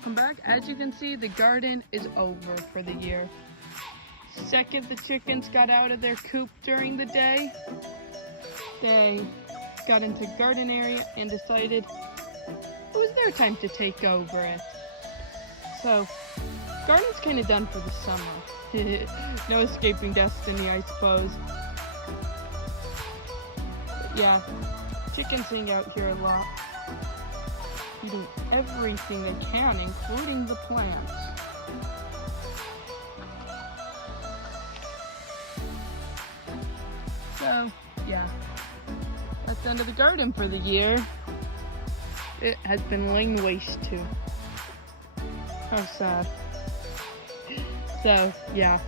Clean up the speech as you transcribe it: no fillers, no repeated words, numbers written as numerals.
welcome back. As you can see, the garden is over for the year. Second the chickens got out of their coop during the day, they got into garden area and decided it was their time to take over it. So, garden's kind of done for the summer. No escaping destiny, I suppose. But yeah, chickens hang out here a lot, eating everything they can, including the plants. So, yeah, that's the end of the garden for the year. It has been laying waste too. How sad. So, yeah.